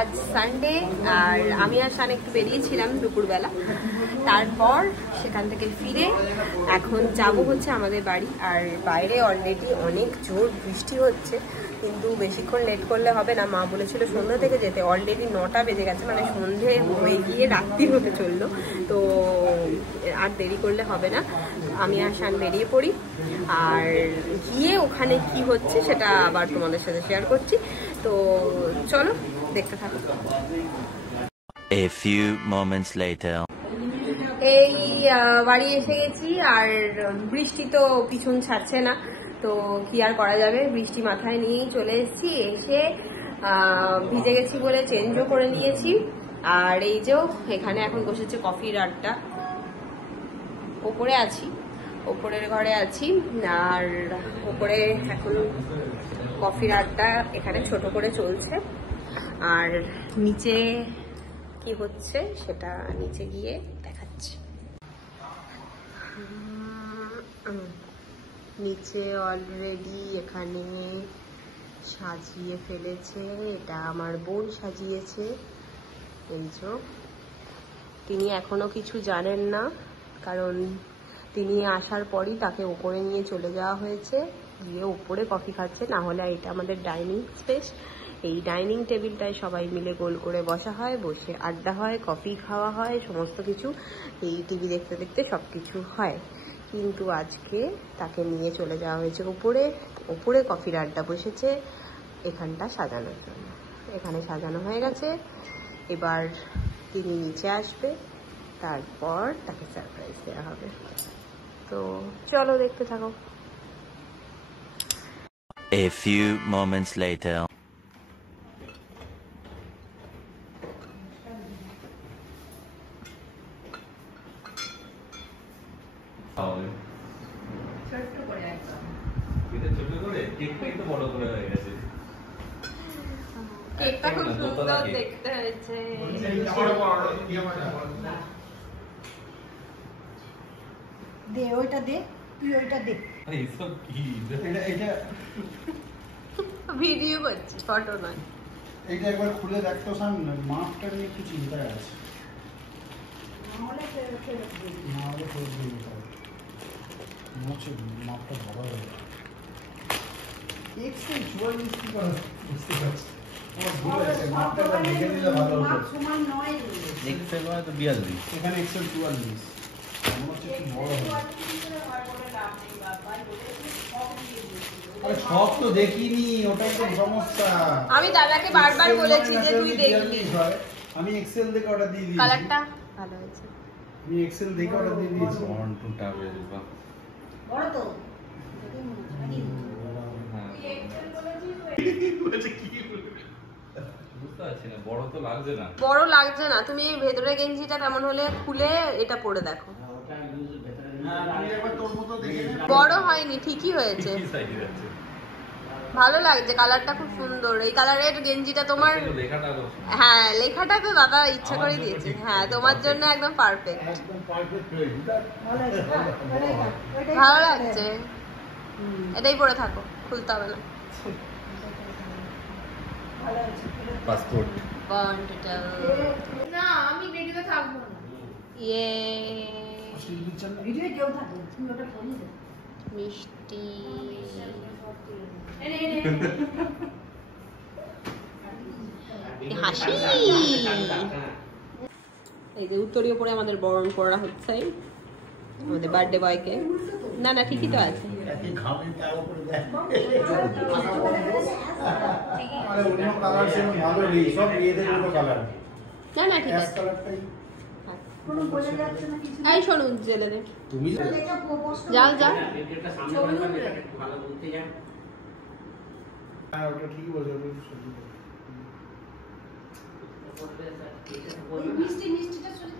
আজ সানডে আর আমি আর শান একটু বেরিয়েছিলাম দুপুরবেলা, তারপর সেখান থেকে ফিরে এখন যাব হচ্ছে আমাদের বাড়ি। আর বাইরে অলরেডি অনেক জোর বৃষ্টি হচ্ছে, কিন্তু বেশিক্ষণ লেট করলে হবে না। মা বলেছিল সন্ধ্যা থেকে যেতে, অলরেডি 9টা বেজে গেছে, মানে সন্ধে হয়ে গিয়ে রাত্রি হতে চললো, তো আর দেরি করলে হবে না। আমি আর শান বেরিয়ে পড়ি, আর গিয়ে ওখানে কি হচ্ছে সেটা আবার তোমাদের সাথে শেয়ার করছি। তো চলো দেখতে থাকো। A few moments later. এই বাড়ি এসে গেছি, আর বৃষ্টি তো পিছন ছাড়ছে না, তো কি আর করা যাবে, বৃষ্টি মাথায় নিয়েই চলে এসেছি। এসে ভিজে গেছি বলে চেঞ্জও করে নিয়েছি। আর এই যে এখানে এখন বসেছে কফির আড্ডা, ওপরে আছি, ওপরের ঘরে আছি। আর ওপরে এখন কফির আড্ডা এখানে ছোট করে চলছে, আর নিচে কি হচ্ছে সেটা নিচে গিয়ে দেখাচ্ছি। নিচে অলরেডি এখানে সাজিয়ে ফেলেছে, এটা আমার বোন সাজিয়েছে। এই যে তিনি এখনো কিছু জানেন না, কারণ তিনি আসার পরই তাকে ওপরে নিয়ে চলে যাওয়া হয়েছে, গিয়ে উপরে কফি খাচ্ছে। না হলে এটা আমাদের ডাইনিং স্পেস, এই ডাইনিং টেবিলটায় সবাই মিলে গোল করে বসা হয়, বসে আড্ডা হয়, কফি খাওয়া হয়, সমস্ত কিছু এই টিভি দেখতে দেখতে সব কিছু হয়। কিন্তু আজকে তাকে নিয়ে চলে যাওয়া হয়েছে উপরে, উপরে কফির আড্ডা বসেছে এখানটা সাজানোর জন্য। এখানে সাজানো হয়ে গেছে, এবার তিনি নিচে আসবে, তারপর তাকে সারপ্রাইজ দেওয়া হবে। তো চলো দেখতে থাকো। A few moments later. কেকটা খুব সুন্দর দেখতে হয়েছে। দে ওইটা দে, তুই ওইটা দে। ভিডিও করছি, ফটো নয়। এইটা একবার খুলে দেখতো সামনে, মাপটা নিয়ে একটু চিন্তায় আছে। নাহলে ফেরত দিবি। নাহলে ফেরত দিয়ে দিতে হবে। মনে হচ্ছে মাপটা বড় হয়ে যাবে। এক্সেল 44 কি করে বুঝতে পারছি। মাপটা দেখে নিলে ভালো হতো। মাপ সমান নয়। এক্সেল মানে তো 42, এখানে এক্সেল 44। মনে হচ্ছে একটু বড় হবে। আরে সব তো দেখিনি, ওটাই তো সমস্যা। আমি দাদাকে বারবার বলেছি যে তুই দেখবি। আমি এক্সেল দেখে অর্ডার দিয়ে দিয়েছি। কালারটা ভালো হয়েছে। আমি এক্সেল দেখে অর্ডার দিয়ে দিয়েছি। ফন্ট টুটা বেশ বা বড় তো বুঝতে পারছি না, বড় তো লাগছে না। বড় লাগছে না, তুমি এই ভেতরে গেঞ্জিটা তেমন হলে খুলে এটা পরে দেখো। আমি একবার তোর মতো দেখে বড় হয়নি, ঠিকই হয়েছে, কি সাইজ আছে? ভালো লাগছে, কালারটা খুব সুন্দর। এই কালারের গেঞ্জিটা তোমার, লেখাটা হ্যাঁ লেখাটা তো দাদা ইচ্ছা করে দিয়েছে, হ্যাঁ তোমার জন্য একদম পারফেক্ট। একদম পারফেক্ট হয়েছে। ভালো আছে ভালো লাগছে, এটাই পরে থাকো, খুলতে হবে না। ভালো আছে। পাসপোর্ট না আমি ভিডিওতে থাকবো না। ইয়ে ভিডিও কেউ থাকে, তুমি ওটা ফোন দে। মিষ্টি হাসি। এই যে উত্তরীয় পরে আমাদের বরণ করা হচ্ছে আমাদের বার্থডে বয়কে। না না ঠিকই তো আছে। অন্য কালার ছিল ভালো নেই, সব মেয়েদের মতো কালার। না না ঠিক আছে। কোনো বোঝা যাচ্ছে না কিছু। এই শোনো জেলে দে, তুমি এটা পোস্ট যাও যাও। হ্যাঁ ওটা ঠিকই বলছো। মিষ্টি মিষ্টিটা চলে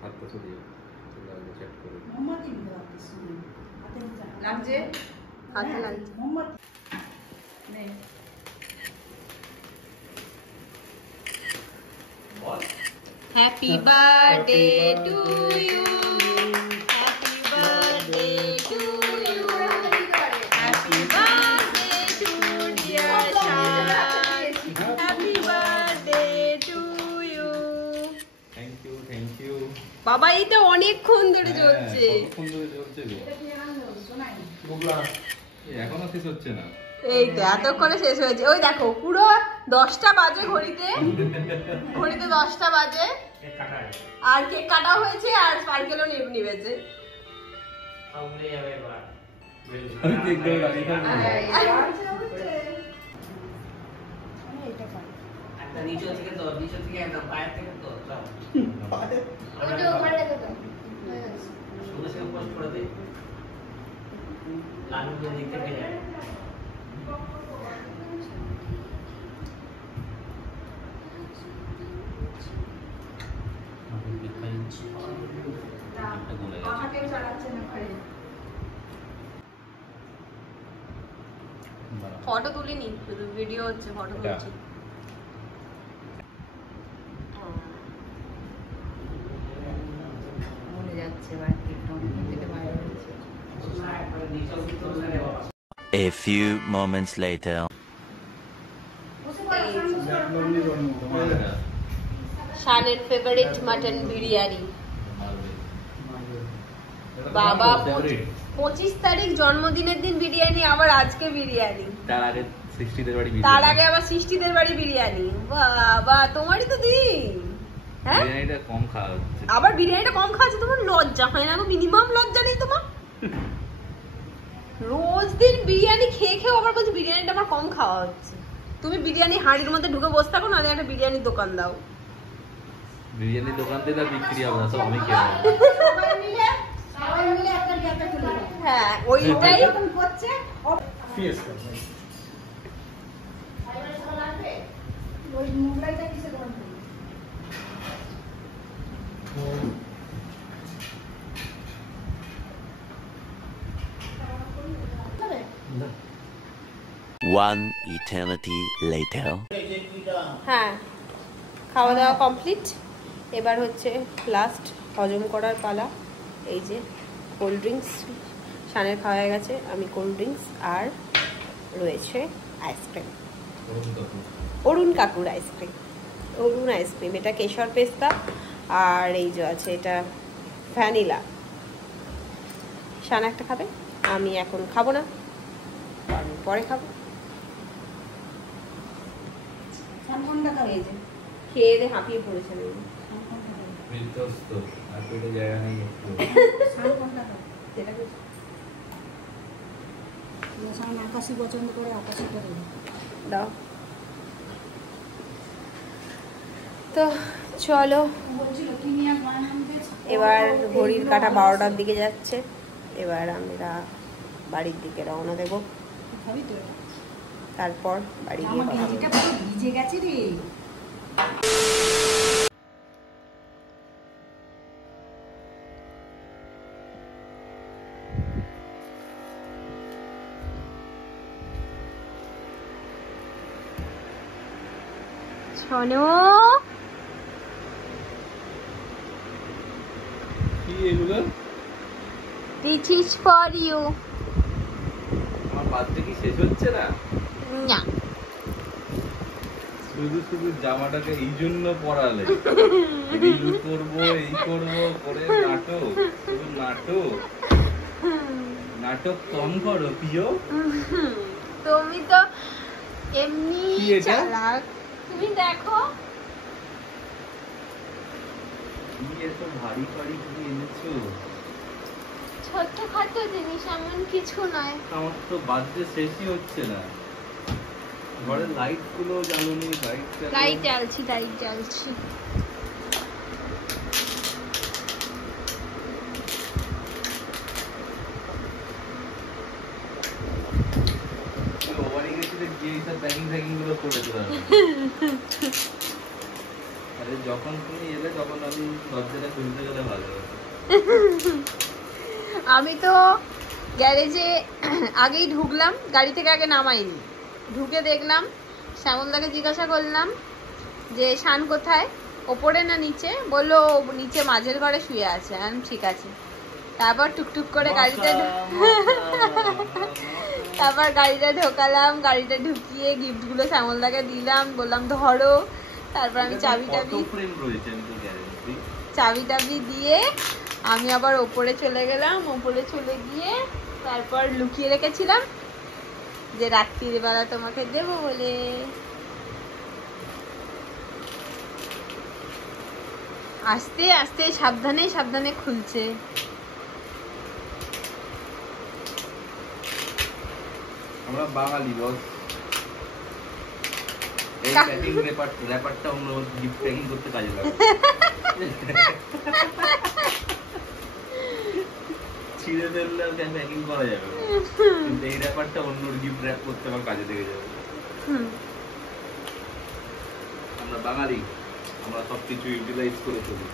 হাতটা সরিয়ে চেক করে মোমবাতি দিতে হাতে লাগছে, হাতে লাগছে। মোমবাতি নে। Happy birthday to you. Happy birthday বাবা এইটা অনেকক্ষণ ধরে চলছে। কতক্ষণ ধরে চলছে গো? এখনো শেষ হচ্ছে না। এই তো এতক্ষণে শেষ হয়েছে। ওই দেখো পুরো 10টা বাজে ঘড়িতে 10টা বাজে। আর কেক কাটা হয়েছে আর স্পার্কেলও নিবেছে। আমি কেক ধরে রাখি না। ফটো তুলিনি, শুধু ভিডিও হচ্ছে, ফটো তুলছি। A few moments later. শানের ফেভারিট মাটন বিরিয়ানি। বাবা 25 তারিখ জন্মদিনের দিন বিরিয়ানি, আবার আজকে বিরিয়ানি, তার আগে সৃষ্টিদের বাড়ি তার আগে আবার সৃষ্টিদের বাড়ি বিরিয়ানি। বাবা তোমারই তো দিন। হ্যাঁ বিরিয়ানিটা কম খাওয়া হচ্ছে। আবার বিরিয়ানিটা কম খাচ্ছে, তোমার লজ্জা হয় না? মিনিমাম লজ্জা নেই তোমার? রোজ দিন বিরিয়ানি খেয়ে খেয়ে আবার বলছি বিরিয়ানিটা আমার কম খাওয়া হচ্ছে। তুমি বিরিয়ানি হাঁড়ির মধ্যে ঢুকে বসে থাকো, নাহলে একটা বিরিয়ানির দোকান দাও। বিরিয়ানির দোকান থেকে আর বিক্রি হবে না, সব আমি খেয়ে নেবো। হ্যাঁ ওইটাই করছে। Fiesta. ওই মোগলাইটা কিসে গরম করবে? One eternity later. হ্যাঁ খাওয়া দাওয়া কমপ্লিট। এবার হচ্ছে লাস্ট হজম করার পালা। এই যে কোল্ড ড্রিঙ্কস শানের খাওয়া হয়ে গেছে, আমি কোল্ড ড্রিঙ্কস আর রয়েছে আইসক্রিম, অরুণ কাকুর আইসক্রিম, অরুণ আইসক্রিম। এটা কেশর পেস্তা আর এই যে আছে এটা ভ্যানিলা। শান একটা খাবে, আমি এখন খাবো না, আমি পরে খাবো। এই যে খেয়ে দিয়ে হাঁপিয়ে পড়েছে। বিধ্বস্ত, আর পেটে জায়গা নেই একটু। আকাশি পছন্দ করে আকাশি করে দাও তো চলো, বলছিল কি নিয়ে বানাতে। এবার ঘড়ির কাঁটা 12টার দিকে যাচ্ছে। এবার আমরা বাড়ির দিকে রওনা দেব, খাবি তো? তারপর বাড়ি গিয়ে আমার কথা বলবো। গেঞ্জিটা পুরো ভিজে গেছে রে। শোনো কি এগুলো? This is for you. আমার বার্থডে কি শেষ হচ্ছে না? না শুধু শুধু জামাটাকে এই জন্য পরালে, রিল করবো, এই করবো করে নাটক, শুধু নাটক। নাটক কম করো প্রিয়। তুমি তো এমনি কি এটা? চালাক। তুমি দেখো কি এত ভারী ভারী কি এনেছো? ছোটখাটো জিনিস, এমন কিছু নয়। আমার তো বার্থডে শেষই হচ্ছে না। ঘরের লাইট গুলো জ্বালানি, লাইট জ্বালছি, লাইট জ্বালছি। ওভারে গেছিলে যে সব প্যাকিং ফ্যাকিং গুলো করেছো তাহলে। আরে যখন তুমি এলে তখন আমি দরজাটা খুলতে গেলে ভালো হতো। আমি তো গ্যারেজে আগেই ঢুকলাম, গাড়ি থেকে আগে নামাইনি। ঢুকে দেখলাম, শ্যামলদাকে জিজ্ঞাসা করলাম যে শান কোথায়, ওপরে না নিচে? বললো নিচে মাঝের ঘরে শুয়ে আছে। আমি ঠিক আছে। তারপর টুকটুক করে গাড়িতে ঢোকালাম, গাড়িটা ঢুকিয়ে গিফটগুলো শ্যামলদাকে দিলাম, বললাম ধরো। তারপর আমি চাবিটা চাবি টাবি দিয়ে আমি আবার ওপরে চলে গেলাম। ওপরে চলে গিয়ে তারপর লুকিয়ে রেখেছিলাম যে রাত্রির বেলা তোমাকে দেবো বলে। আস্তে আস্তে সাবধানে সাবধানে খুলছে। আমরা বাঙালি বস, এই প্যাকিং র্যাপারটা অন্য গিফট প্যাকিং করতে কাজে লাগে। ছিঁড়ে ফেললে প্যাকিং করা যাবে, কিন্তু এই র্যাপারটা অন্য গিফট র্যাপ করতে আমার কাজে লেগে যাবে। আমরা বাঙালি, আমরা সবকিছু ইউটিলাইজ করে চলি।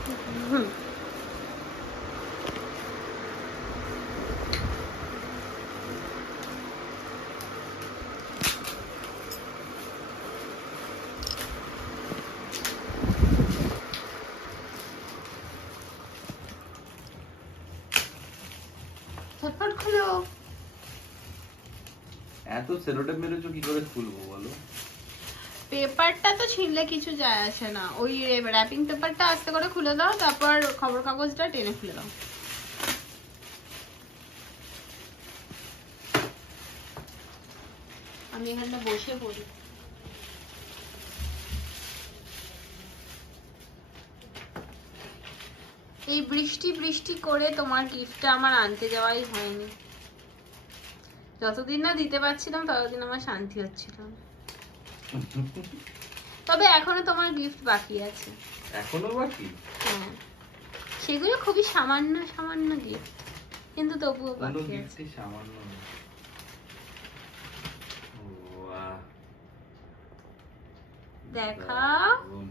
ঝটপট খুলো। এত সেলোটেপ মেরেছো কি করে খুলবো বলো? পেপারটা তো ছিঁড়লে কিছু যায় আসে না, ওই র্যাপিং পেপারটা আস্তে করে খুলে দাও, তারপর খবর কাগজটা টেনে খুলে দাও। আমি এখানটা বসে পড়ি। এই বৃষ্টি বৃষ্টি করে তোমার গিফটটা আমার আনতে যাওয়াই হয়নি। যতদিন না দিতে পারছিলাম ততদিন আমার শান্তি হচ্ছিল। তবে এখনো তোমার গিফট বাকি আছে। এখনো বাকি? হ্যাঁ, সেগুলো খুবই সামান্য সামান্য গিফট, কিন্তু তবুও কোনো বাকি আছে। গিফটই সামান্য না। বাহ, দেখা দারুণ।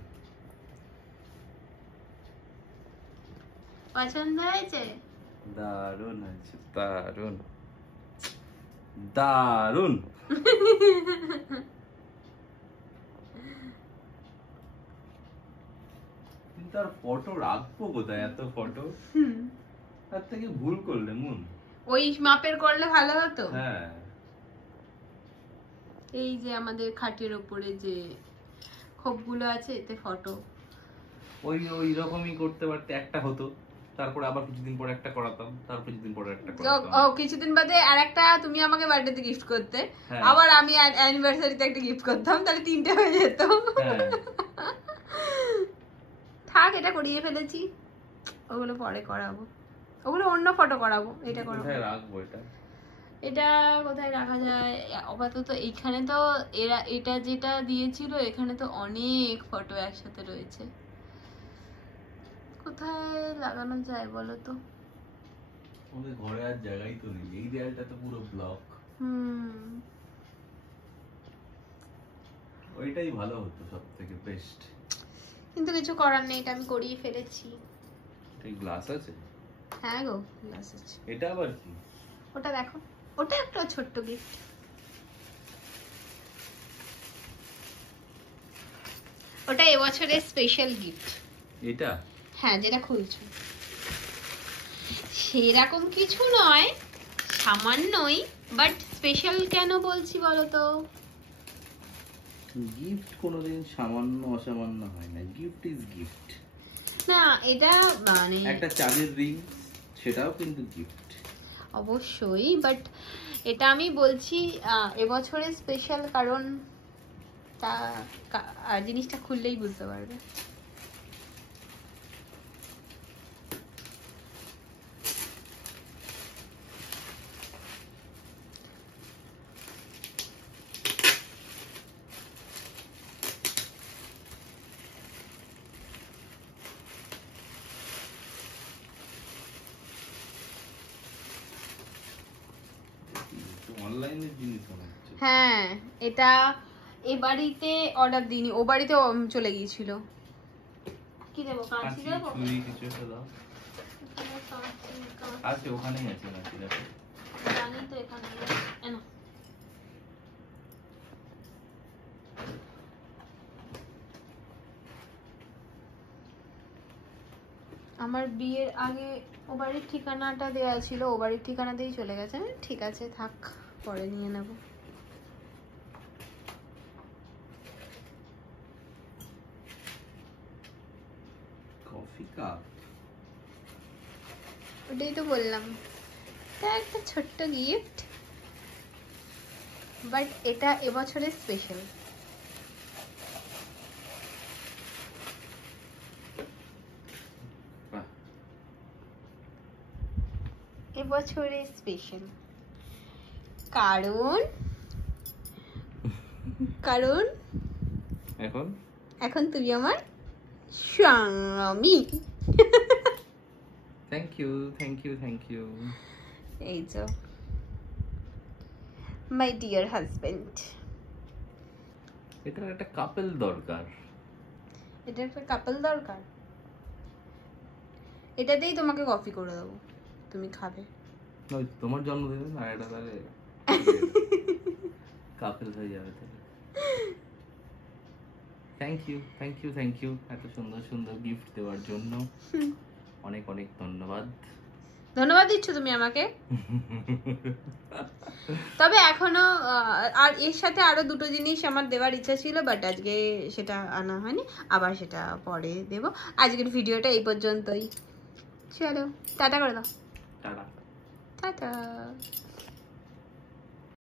পছন্দ হয়েছে? দারুণ আছে, দারুণ দারুণ। কিন্তু আর ফটো রাখবো কোথায়? এত ফটো তার থেকে ভুল করলে মন। ওই মাপের করলে ভালো হতো। হ্যাঁ, এই যে আমাদের খাটের উপরে যে খোপগুলো আছে এতে ফটো। ওই রকমই করতে পারতে, একটা হতো, তারপরে আবার কিছুদিন পরে একটা করাতাম, তারপর কিছুদিন পরে একটা করাতাম। কিছুদিন বাদে আরেকটা তুমি আমাকে বার্থডেতে গিফট করতে, হ্যাঁ। আবার আমি অ্যানিভার্সারিতে একটা গিফট করতাম, তাহলে 3টে হয়ে যেত। হ্যাঁ। থাক, এটা করিয়ে ফেলেছি, ওগুলো পরে করাবো, ওগুলো অন্য ফটো করাবো। এটা করাবো, কোথায় রাখবো এটা? এটা কোথায় রাখা যায় আপাতত? এইখানে তো এটা যেটা দিয়েছিল এখানে তো অনেক ফটো একসাথে রয়েছে, কোথায় লাগানো যায় বলো তো? আমাদের ঘরে আর জায়গাই তো নেই, এই দেয়ালটা তো পুরো ব্লক। ওইটাই ভালো হতো, সব থেকে বেস্ট। কিন্তু কিছু করার নেই, এটা আমি করিয়ে ফেলেছি। এই গ্লাস আছে? হ্যাঁ গো, গ্লাস আছে। এটা আবার কি? ওটা দেখো, ওটা একটা ছোট্ট গিফট। ওটা এবছরের স্পেশাল গিফট। এটা? হ্যাঁ, যেটা খুলছো সেরকম কিছু নয়, সামান্যই, বাট স্পেশাল কেন বলছি বলো তো? গিফট কোনোদিন সামান্য অসামান্য হয় না, গিফট ইজ গিফট। না, এটা মানে একটা চাঁদের রিং, সেটাও কিন্তু গিফট। অবশ্যই, বাট এটা আমি বলছি এবছরের স্পেশাল, কারণ জিনিসটা খুললেই বুঝতে পারবে। অনলাইনের জিনিস মনে হচ্ছে। হ্যাঁ, এটা এ বাড়িতে অর্ডার দিইনি, ও বাড়িতে চলে গিয়েছিল। কি দেবো, কাঁচি দেবো? ছুরি কিছু একটা দাও। আছে, ওখানেই আছে কাঁচি, দেখো। জানি তো, এখানে এনো। আমার বিয়ের আগে ও বাড়ির ঠিকানাটা দেওয়া ছিল, ও বাড়ির ঠিকানা দিয়েই চলে গেছে। ঠিক আছে, থাক, পরে নিয়ে নেব। Coffee cup. ওটাই তো বললাম, এটা একটা ছোট্ট গিফট, বাট এটা এবছরের স্পেশাল। বাহ, এবছরের স্পেশাল কারণ কারণ এখন এখন তুই আমার স্বামী। Thank you, thank you, thank you. এই তো মাই ডিয়ার হাজবেন্ড। এটার একটা কাপল দরকার। এটা একটা কাপল দরকার। এটাতেই তোমাকে কফি করে দেবো, তুমি খাবে। ওই তোমার জন্মদিনে না, এটা তাহলে কাপল হয়ে যাবে তাহলে। Thank you, thank you, thank you, এত সুন্দর সুন্দর গিফট দেওয়ার জন্য অনেক অনেক ধন্যবাদ। ধন্যবাদ দিচ্ছ তুমি আমাকে। তবে এখনো আর এর সাথে আরো দুটো জিনিস আমার দেওয়ার ইচ্ছা ছিল, বাট আজকে সেটা আনা হয়নি, আবার সেটা পরে দেব। আজকের ভিডিওটা এই পর্যন্তই, চলো টাটা করে দাও। টাটা। টাটা।